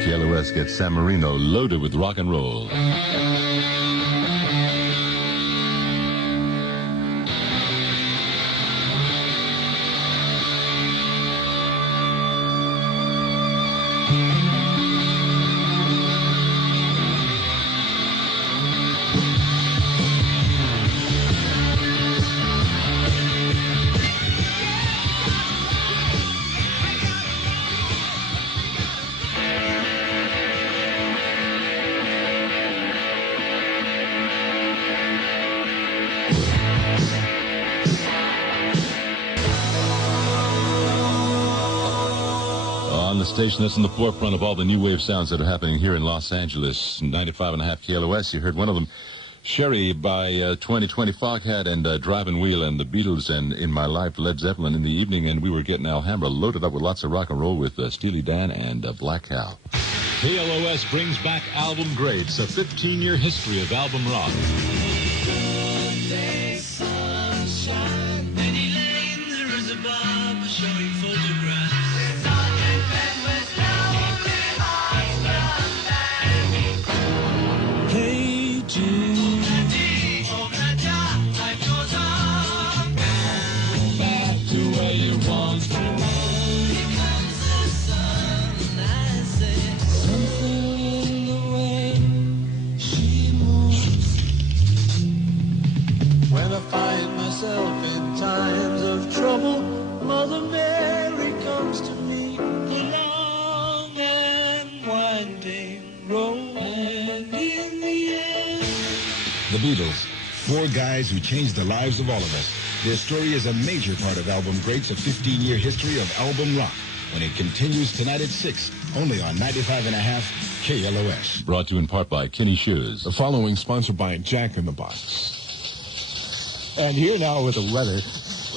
KLOS gets San Marino loaded with rock and roll. The station that's in the forefront of all the new wave sounds that are happening here in Los Angeles, 95.5 KLOS. You heard one of them, Sherry by 2020 Foghat and Drive and Wheel and the Beatles and In My Life, Led Zeppelin in the evening, and we were getting Alhambra loaded up with lots of rock and roll with Steely Dan and Black Cow. KLOS brings back album greats, a 15-year history of album rock. Good day, sunshine. Penny Lane, there is a barber showing photographs. Hey Jude, life goes on. Back to where you once belonged. Here comes the sun, I say. Something in the way she moves. When I find myself in times of trouble, Mother Mary comes to me. The long and winding road. The Beatles, four guys who changed the lives of all of us. Their story is a major part of Album Greats, a 15-year history of album rock. When it continues tonight at 6, only on 95.5 KLOS. Brought to you in part by Kenny Shears. The following sponsored by Jack in the Box. And here now with the weather.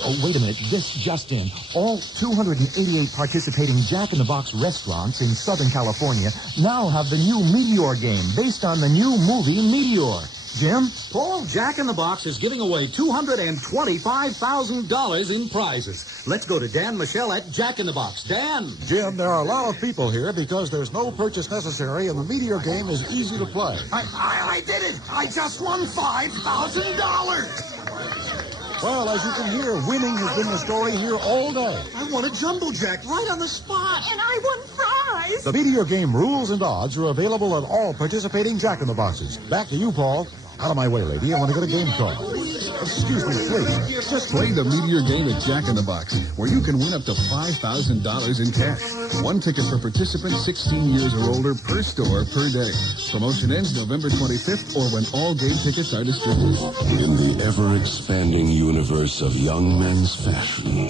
Oh, wait a minute. This just in. All 288 participating Jack in the Box restaurants in Southern California now have the new Meteor game based on the new movie Meteor. Jim? Paul, Jack in the Box is giving away $225,000 in prizes. Let's go to Dan Mitchel at Jack in the Box. Dan! Jim, there are a lot of people here because there's no purchase necessary and the Meteor game is easy to play. I did it! I just won $5,000! Well, as you can hear, winning has been the story here all day. I won a jumbo jack right on the spot. And I won prize. The Meteor game rules and odds are available at all participating Jack in the Boxes. Back to you, Paul. Out of my way, lady. I want to get a game call. Excuse me, please. Just play the Meteor game at Jack in the Box, where you can win up to $5,000 in cash. One ticket per participant, 16 years or older, per store, per day. Promotion ends November 25th or when all game tickets are distributed. In the ever-expanding universe of young men's fashion,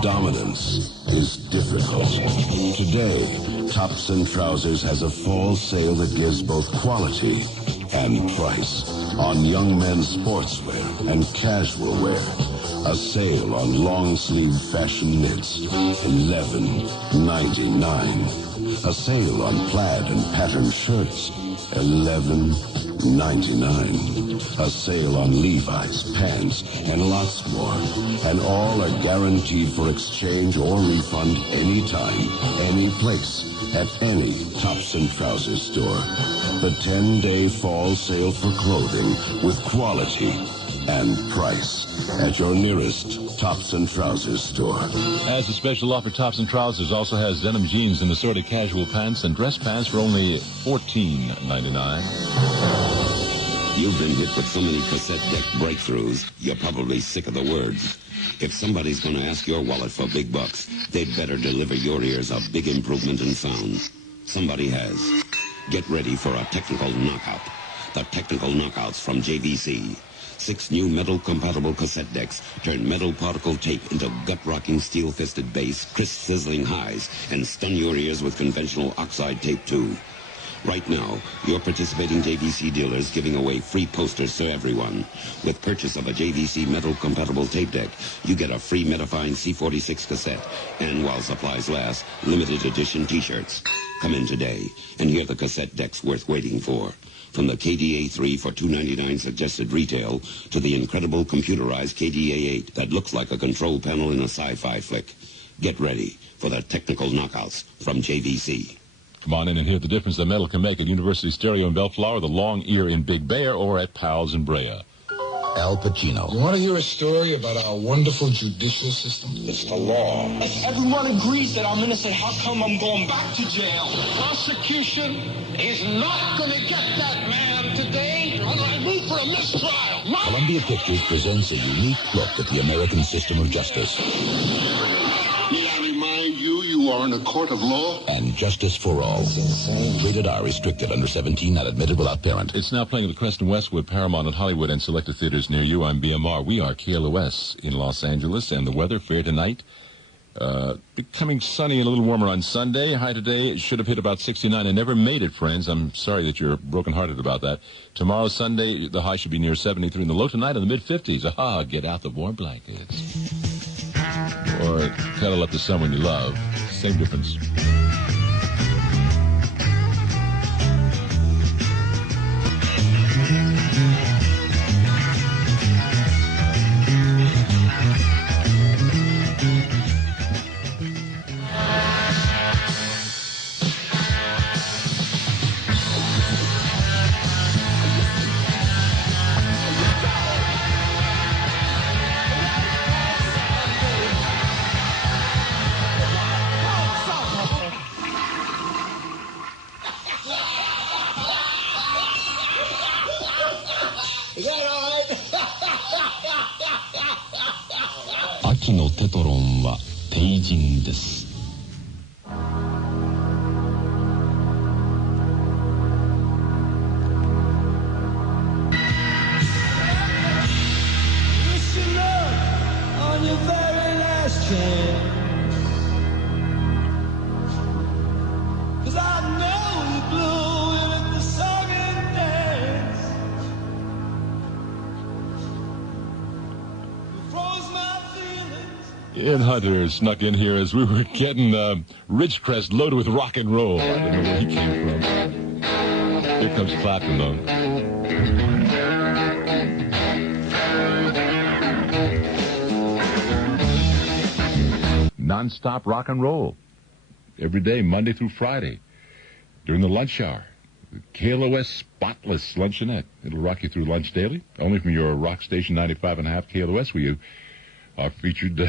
dominance is difficult. Today, Tops and Trousers has a fall sale that gives both quality and price on young men's sportswear and casual wear. A sale on long-sleeve fashion knits, $11.99. A sale on plaid and patterned shirts, $11.99. A sale on Levi's, pants, and lots more. And all are guaranteed for exchange or refund anytime, any place, at any Tops and Trousers store. The 10-day fall sale for clothing with quality and price at your nearest Tops and Trousers store. As a special offer, Tops and Trousers also has denim jeans and assorted casual pants and dress pants for only $14.99. You've been hit with so many cassette deck breakthroughs, you're probably sick of the words. If somebody's going to ask your wallet for big bucks, they'd better deliver your ears a big improvement in sound. Somebody has. Get ready for a technical knockout. The Technical Knockouts from JVC. 6 new metal-compatible cassette decks turn metal particle tape into gut-rocking steel-fisted bass, crisp sizzling highs, and stun your ears with conventional oxide tape too. Right now, your participating JVC dealers giving away free posters to everyone. With purchase of a JVC metal-compatible tape deck, you get a free Metafine C46 cassette, and while supplies last, limited edition T-shirts. Come in today and hear the cassette decks worth waiting for. From the KDA-3 for $2.99 suggested retail to the incredible computerized KDA-8 that looks like a control panel in a sci-fi flick. Get ready for the Technical Knockouts from JVC. Come on in and hear the difference that metal can make at University Stereo in Bellflower, the Long Ear in Big Bear, or at Powell's in Brea. Al Pacino. You want to hear a story about our wonderful judicial system? It's the law. If everyone agrees that I'm innocent, how come I'm going back to jail? Prosecution is not going to get that man today. I move for a mistrial. Columbia Pictures presents a unique look at the American system of justice. May I remind you, you are in a court of law? And justice for all. Rated R, restricted, under 17, not admitted without parent. It's now playing at the Creston Westwood, Paramount, and Hollywood, and selected theaters near you. I'm BMR. We are KLOS in Los Angeles, and the weather fair tonight. Becoming sunny and a little warmer on Sunday. High today should have hit about 69 and never made it, friends. I'm sorry that you're brokenhearted about that. Tomorrow, Sunday, the high should be near 73, and the low tonight in the mid-50s. Aha, get out the warm blankets. Or cuddle up to someone you love. Same difference. Is that all right? 秋のテトロンは帝人です。Wish you luck on your very last chance. 'Cause I know you blew it at the song and dance. You froze my feelings. Ian Hunter snuck in here as we were getting Ridgecrest loaded with rock and roll. I don't know where he came from. Here comes Clapton, though. Non-stop rock and roll. Every day, Monday through Friday, during the lunch hour. The KLOS Spotless Luncheonette. It'll rock you through lunch daily, only from your rock station 95.5 KLOS, where you are featured,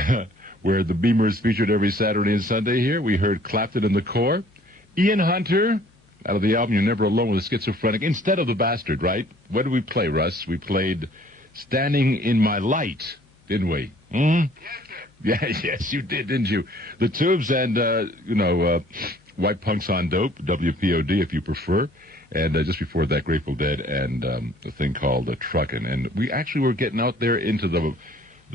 where the Beamer is featured every Saturday and Sunday here. We heard Clapton and the Core. Ian Hunter, out of the album You're Never Alone with a Schizophrenic, instead of The Bastard, right? What did we play, Russ? We played Standing in My Light, didn't we? Hmm? Yeah, yes, you did, didn't you? The Tubes and, White Punks on Dope, WPOD if you prefer. And just before that, Grateful Dead and a thing called Truckin'. And we actually were getting out there into the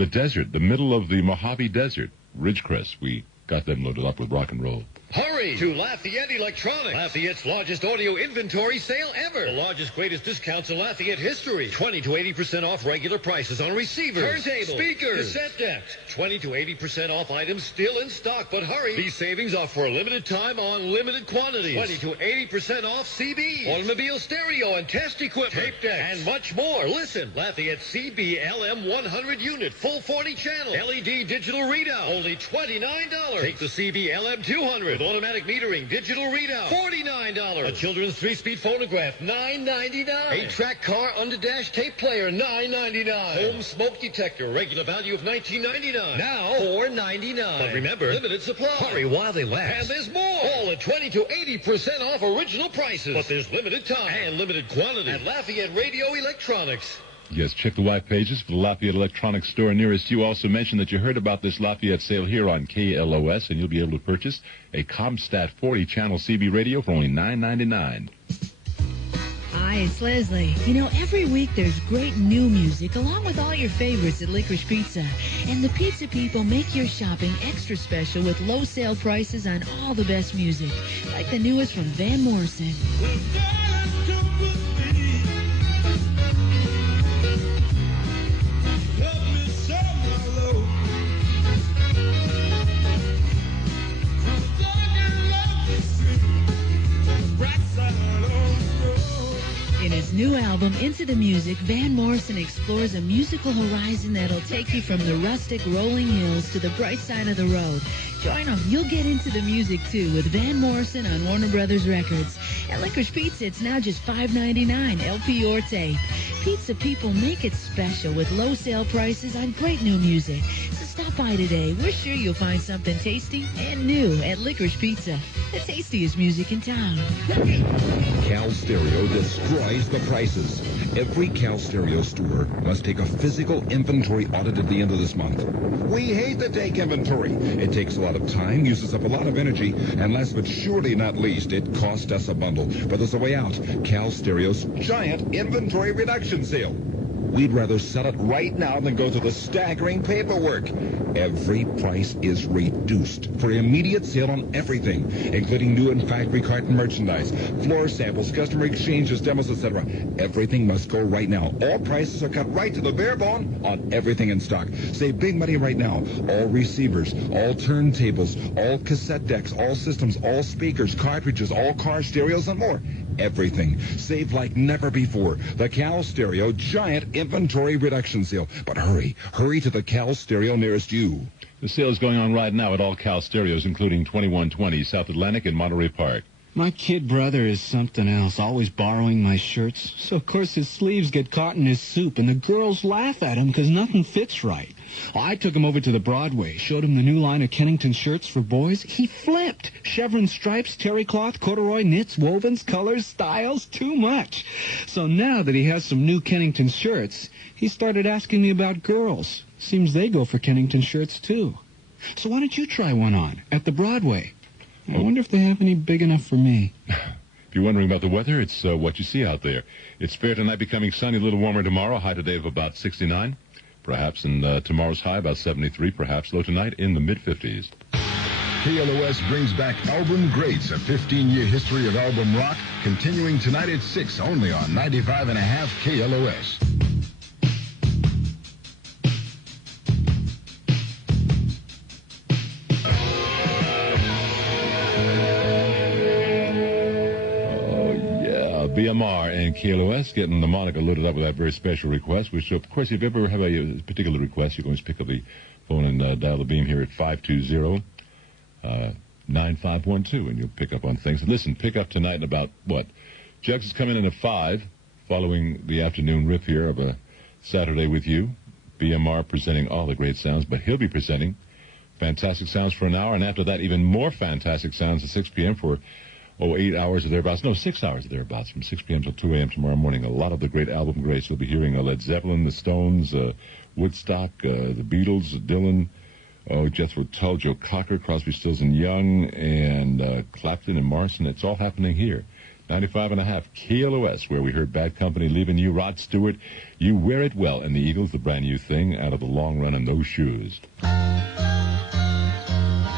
desert, the middle of the Mojave Desert, Ridgecrest. We got them loaded up with rock and roll. Hurry to Lafayette Electronics, Lafayette's largest audio inventory sale ever. The largest, greatest discounts in Lafayette history. 20 to 80% off regular prices on receivers, turntables, speakers, cassette decks. 20 to 80% off items still in stock, but hurry. These savings are for a limited time on limited quantities. 20 to 80% off CBs, automobile stereo and test equipment, tape decks, and much more. Listen, Lafayette CB LM100 unit, full 40 channel, LED digital readout, only $29. Take the CB LM200. With automatic metering, digital readout, $49. A children's 3-speed phonograph, $9.99. 8-track car under-dash tape player, $9.99. Home smoke detector, regular value of $19.99. Now, $4.99. But remember, limited supply. Hurry while they last. And there's more. All at 20 to 80% off original prices. But there's limited time and limited quantity at Lafayette Radio Electronics. Yes, check the white pages for the Lafayette Electronics store nearest you. Also mention that you heard about this Lafayette sale here on KLOS, and you'll be able to purchase a Comstat 40-channel CB radio for only $9.99. Hi, it's Leslie. You know, every week there's great new music along with all your favorites at Licorice Pizza. And the pizza people make your shopping extra special with low sale prices on all the best music, like the newest from Van Morrison. In his new album, Into the Music, Van Morrison explores a musical horizon that'll take you from the rustic rolling hills to the bright side of the road. Join him. You'll get into the music, too, with Van Morrison on Warner Brothers Records. At Licorice Pizza, it's now just $5.99 LP Orte. Pizza people make it special with low sale prices on great new music. So stop by today. We're sure you'll find something tasty and new at Licorice Pizza, the tastiest music in town. Cal Stereo destroys the prices. Every Cal Stereo store must take a physical inventory audit at the end of this month. We hate to take inventory. It takes a lot of time, uses up a lot of energy, and last but surely not least, it cost us a bundle. But there's a way out. Cal Stereo's giant inventory reduction sale. We'd rather sell it right now than go through the staggering paperwork. Every price is reduced for immediate sale on everything, including new and factory carton merchandise, floor samples, customer exchanges, demos, etc. Everything must go right now. All prices are cut right to the bare bone on everything in stock. Save big money right now. All receivers, all turntables, all cassette decks, all systems, all speakers, cartridges, all car stereos, and more. Everything. Save like never before. The Cal Stereo Giant Inventory Reduction Sale. But hurry. Hurry to the Cal Stereo nearest you. The sale is going on right now at all Cal Stereos, including 2120 South Atlantic and Monterey Park. My kid brother is something else, always borrowing my shirts. So, of course, his sleeves get caught in his soup, and the girls laugh at him because nothing fits right. I took him over to the Broadway, showed him the new line of Kennington shirts for boys. He flipped. Chevron stripes, terry cloth, corduroy, knits, wovens, colors, styles, too much. So now that he has some new Kennington shirts, he started asking me about girls. Seems they go for Kennington shirts, too. So why don't you try one on at the Broadway? I wonder if they have any big enough for me. If you're wondering about the weather, it's what you see out there. It's fair tonight, becoming sunny, a little warmer tomorrow. High today of about 69. Perhaps in tomorrow's high about 73. Perhaps low tonight in the mid-50s. KLOS brings back Album Greats, a 15-year history of album rock, continuing tonight at 6 only on 95.5 KLOS. BMR and KLOS getting the moniker loaded up with that very special request, which, of course, if you ever have a particular request, you can always pick up the phone and dial the beam here at 520-9512, and you'll pick up on things. Listen, pick up tonight in about, what? Jugs is coming in at 5, following the afternoon riff here of a Saturday with you. BMR presenting all the great sounds, but he'll be presenting fantastic sounds for an hour, and after that, even more fantastic sounds at 6 p.m. for 8 hours or thereabouts. No, 6 hours or thereabouts, from 6 p.m. till 2 a.m. tomorrow morning. A lot of the great album greats. You'll be hearing Led Zeppelin, the Stones, Woodstock, the Beatles, Dylan, Jethro Tull, Joe Cocker, Crosby, Stills and Young, and Clapton and Morrison. It's all happening here. 95.5 KLOS, where we heard Bad Company, Leaving You, Rod Stewart, You Wear It Well, and the Eagles, the brand new thing, Out of the Long Run in Those Shoes.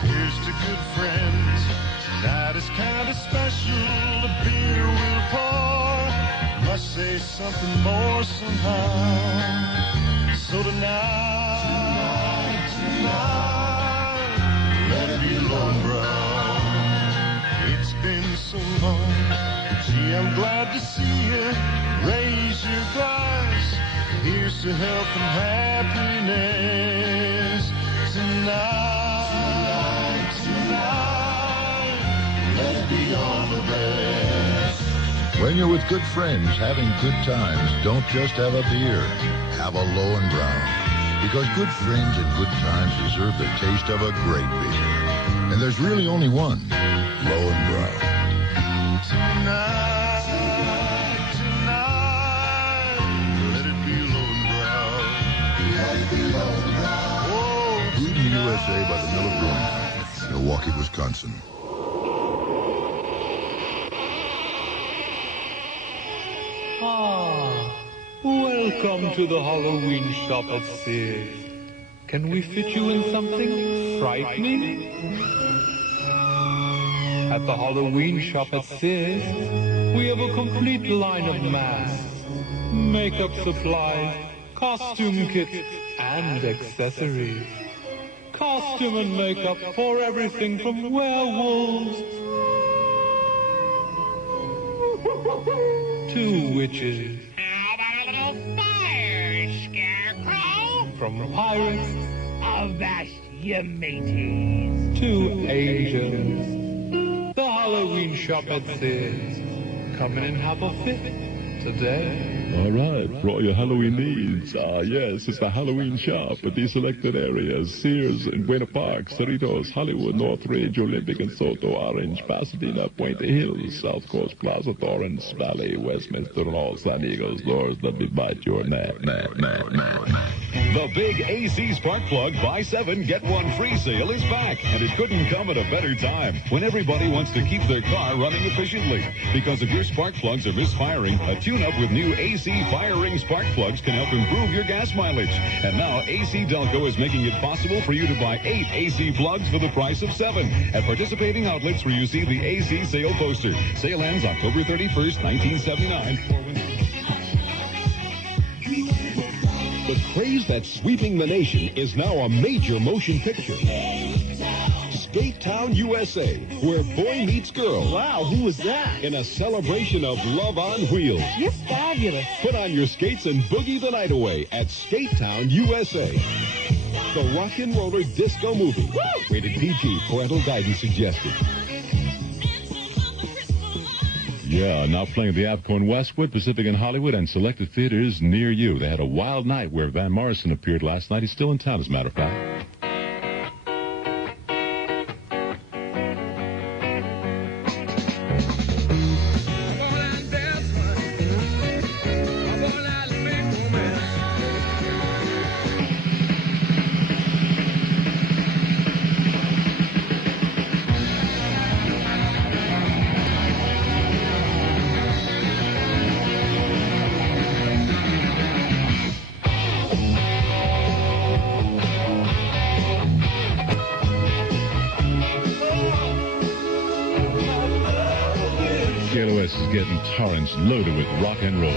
Here's to good friends. Tonight is kind of special. The beer will pour. Must say something more somehow. So tonight, let it be Lone Brown. It's been so long. Gee, I'm glad to see you. Raise your glass. Here's to health and happiness. Tonight, let it be all the best. When you're with good friends having good times, don't just have a beer. Have a Low and Brown. Because good friends and good times deserve the taste of a great beer. And there's really only one, Low and Brown. Tonight, let it be Low and Brown. Let it be Low and Brown. Brewed in the USA by the Miller Brewing Company, Milwaukee, Wisconsin. Welcome to the Halloween shop at Sears. Can we fit you in something frightening? At the Halloween shop at Sears, we have a complete line of masks, makeup supplies, costume kits, and accessories. Costume and makeup for everything from werewolves 2 witches. How about a little fire, Scarecrow? From pirates Avast ye mateys. 2 angels. The Halloween shop at Sid's. Coming in half a fit today. All right, for all your Halloween needs. Yes, it's the Halloween shop at these selected areas. Sears and Buena Park, Cerritos, Hollywood, Northridge, Olympic and Soto, Orange, Pasadena, Puente Hills, South Coast Plaza, Torrance Valley, Westminster, and all San Diego stores that will bite your neck. The big AC spark plug buy 7 get 1 free sale is back, and it couldn't come at a better time when everybody wants to keep their car running efficiently. Because if your spark plugs are misfiring, a tune-up with new AC firing spark plugs can help improve your gas mileage. And now AC Delco is making it possible for you to buy 8 AC plugs for the price of 7 at participating outlets where you see the AC sale poster. Sale ends October 31st, 1979. The craze that's sweeping the nation is now a major motion picture. Skate Town, USA, where boy meets girl. Wow, who was that? In a celebration of love on wheels. You're fabulous. Put on your skates and boogie the night away at Skate Town, USA. The rock and roller disco movie. Woo! Rated PG, parental guidance suggested. Yeah, now playing at the Apco in Westwood, Pacific in Hollywood, and selected theaters near you. They had a wild night where Van Morrison appeared last night. He's still in town, as a matter of fact. KLOS is getting torrents loaded with rock and roll.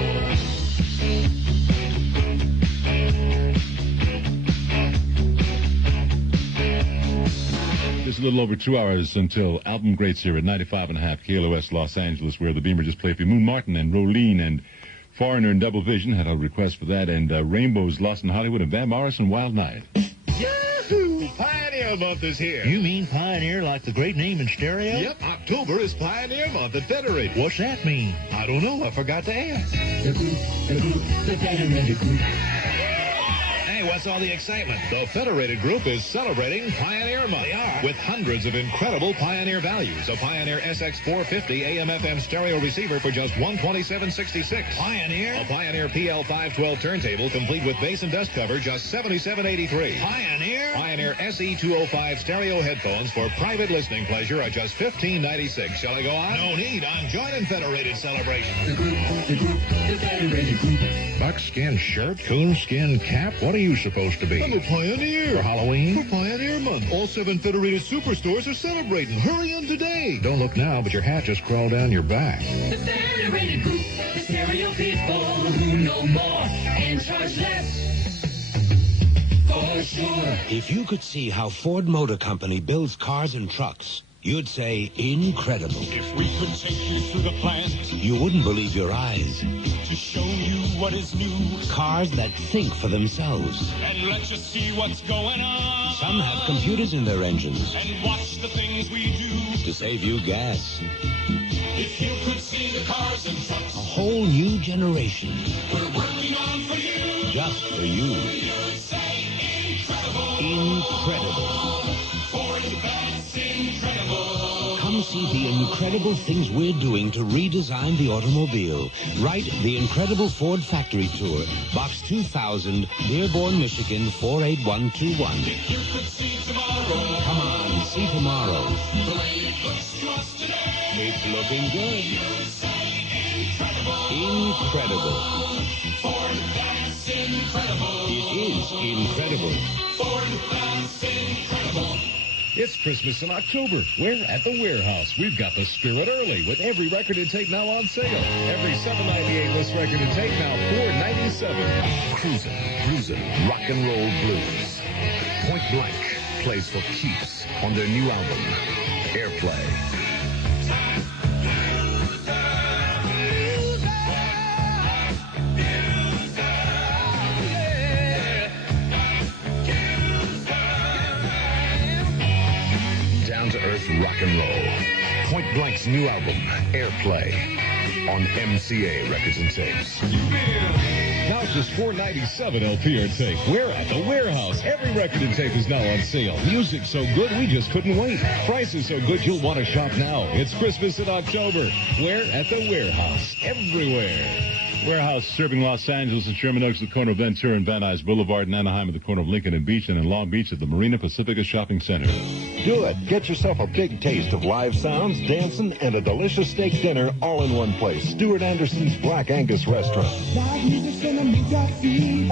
It's a little over 2 hours until album greats here at 95.5 KLOS Los Angeles, where the Beamer just played for you. Moon Martin and Rolene and Foreigner and Double Vision had a request for that, and Rainbows Lost in Hollywood and Van Morrison Wild Night. Yahoo! Pioneer Month is here. You mean Pioneer like the great name in stereo? Yep, October is Pioneer Month at Federated. What's that mean? I don't know. I forgot to ask. The Federated Group. Hey, what's all the excitement? The Federated Group is celebrating Pioneer Month. They are. With hundreds of incredible Pioneer values. A Pioneer SX450 AM/FM stereo receiver for just $127.66. Pioneer? A Pioneer PL512 turntable complete with bass and dust cover, just $77.83. Pioneer? Pioneer SE205 stereo headphones for private listening pleasure are just $15.96. Shall I go on? No need. I'm joining Federated celebration. The Federated Group. Buckskin shirt, coonskin cap. What are you supposed to be? I'm a Pioneer. For Halloween? For Pioneer Month. All 7 Federated superstores are celebrating. Hurry on today. Don't look now, but your hat just crawled down your back. The Federated Group. The stereo people who know more and charge less. For sure. If you could see how Ford Motor Company builds cars and trucks, you'd say incredible. If we could take you through the plant You wouldn't believe your eyes. to show you what is new Cars that think for themselves. and let you see what's going on. Some have computers in their engines And watch the things we do. to save you gas. If you could see the cars and A trucks whole new generation we're working on for you, just for you. you'd say incredible. Incredible. Ford, that's incredible. Come see the incredible things we're doing to redesign the automobile. Write the Incredible Ford Factory Tour, Box 2000, Dearborn, Michigan, 48121. If you could see tomorrow, Come on, see tomorrow. the way it looks to us today, It's looking good. you'd say incredible. Incredible. Ford, that's incredible. It is incredible. Ford, that's incredible. It's Christmas in October. We're at the Warehouse. We've got the spirit early with every record and tape now on sale. Every $7.98 list record and tape now $4.97. Cruisin', rock and roll blues. Point Blank plays for keeps on their new album, Airplay. and roll. Point Blank's new album, Airplay, on MCA Records and Tapes. Now it's just $4.97 LP or tape. We're at the Warehouse. Every record and tape is now on sale. Music's so good, we just couldn't wait. Prices so good, you'll want to shop now. It's Christmas in October. We're at the Warehouse. Everywhere. Warehouse serving Los Angeles and Sherman Oaks at the corner of Ventura and Van Nuys Boulevard, and Anaheim at the corner of Lincoln and Beach, and in Long Beach at the Marina Pacifica Shopping Center. Do it. Get yourself a big taste of live sounds, dancing, and a delicious steak dinner all in one place. Stuart Anderson's Black Angus Restaurant. Live music and a new got feed.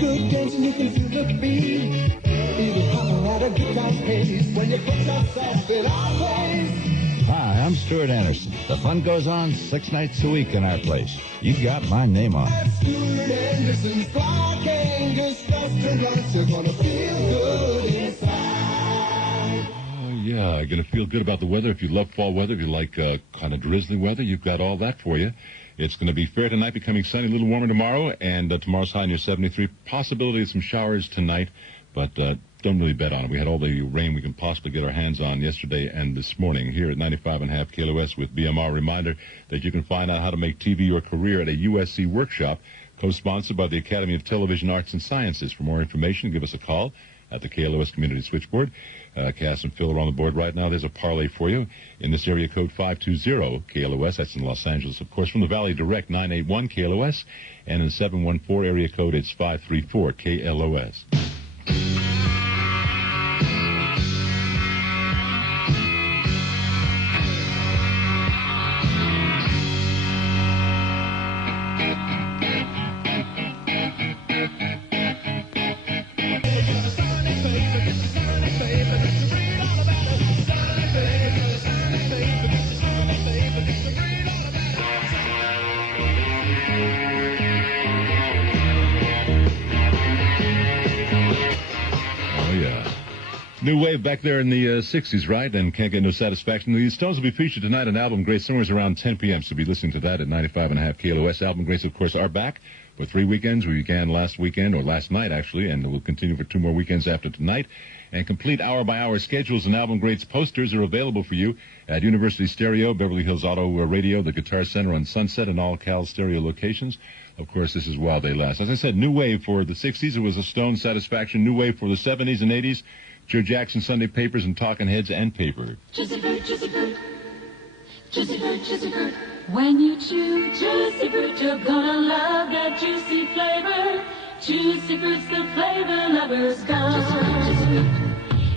Good dancing, you can feel the beat. Even hopping at a guitar's pace when you put yourself in our place. Hi, I'm Stuart Anderson. The fun goes on 6 nights a week in our place. You got my name on it. Stuart Anderson's Black Angus Restaurant. You're gonna feel good inside. Oh, yeah, you're going to feel good about the weather. If you love fall weather, if you like kind of drizzly weather, you've got all that for you. It's going to be fair tonight, becoming sunny, a little warmer tomorrow, and tomorrow's high near 73. Possibility of some showers tonight, but don't really bet on it. We had all the rain we can possibly get our hands on yesterday and this morning here at 95.5 KLOS with BMR. Reminder that you can find out how to make TV your career at a USC workshop, co-sponsored by the Academy of Television Arts and Sciences. For more information, give us a call at the KLOS Community Switchboard. Cass and Phil are on the board right now. There's a parlay for you in this area code 520 KLOS. That's in Los Angeles, of course. From the Valley Direct, 981 KLOS. And in 714 area code, it's 534 KLOS. New wave back there in the 60s, right? And can't get no satisfaction. The Stones will be featured tonight on Album Greats somewhere around 10 p.m., so be listening to that at 95.5 KLOS. Album Greats, of course, are back for 3 weekends. We began last weekend, or last night, actually, and we'll continue for 2 more weekends after tonight. And complete hour-by-hour schedules and Album Greats posters are available for you at University Stereo, Beverly Hills Auto Radio, the Guitar Center on Sunset, and all Cal Stereo locations. Of course, this is while they last. As I said, new wave for the 60s. It was a Stone satisfaction. New wave for the 70s and 80s. Joe Jackson, Sunday Papers, and Talking Heads and Paper. Juicy fruit, juicy fruit. Juicy fruit, juicy fruit. When you chew juicy fruit, you're gonna love that juicy flavor. Juicy fruit's the flavor lovers come. Juicy fruit, juicy fruit.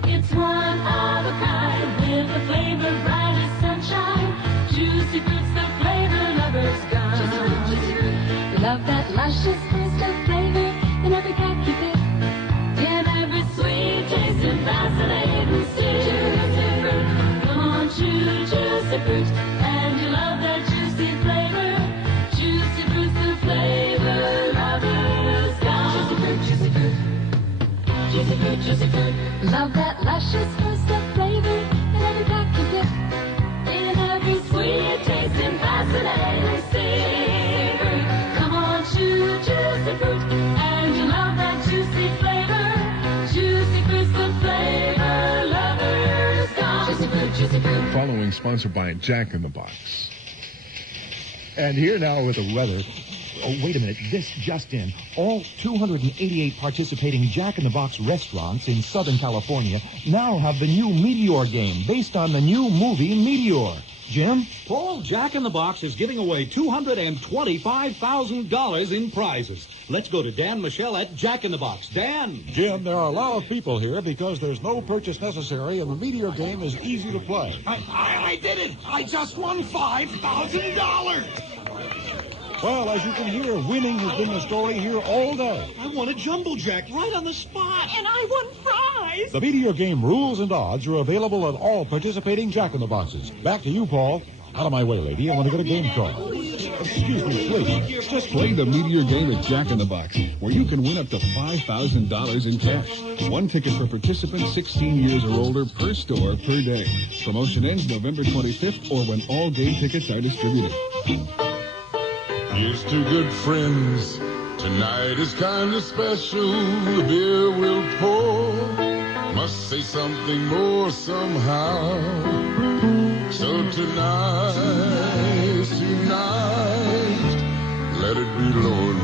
It's one of a kind with the flavor bright as sunshine. Juicy fruit's the flavor lovers come. Juicy fruit, juicy fruit. Love that luscious burst of flavor in every pack you pick. In every sweet taste and fascinating stick. Juicy fruit, come on, chew juicy fruit, and you love that juicy flavor. Juicy fruit's the flavor lovers come. Juicy fruit, juicy fruit. Juicy fruit, juicy fruit. Love that luscious burst of flavor in every pack you pick. In every sweet taste and fascinating stick. Come on, chew juicy fruit, and you love that juicy flavor. Following sponsored by Jack in the Box. And here now with the weather. Oh, wait a minute. This just in. All 288 participating Jack in the Box restaurants in Southern California now have the new Meteor game based on the new movie Meteor. Jim? Paul, Jack in the Box is giving away $225,000 in prizes. Let's go to Dan Michel at Jack in the Box. Dan! Jim, there are a lot of people here because there's no purchase necessary and the Meteor game is easy to play. I did it! I just won $5,000! Well, as you can hear, winning has been the story here all day. I won a jumbo jack right on the spot. And I won fries! The Meteor game rules and odds are available at all participating Jack in the Boxes. Back to you, Paul. Out of my way, lady. I want to get a game call. Excuse me, please. Just play the Meteor game at Jack in the Box, where you can win up to $5,000 in cash. 1 ticket per participant, 16 years or older, per store, per day. Promotion ends November 25th or when all game tickets are distributed. Here's to good friends Tonight is kind of special, the beer we'll pour must say something more somehow. So tonight, let it be Lord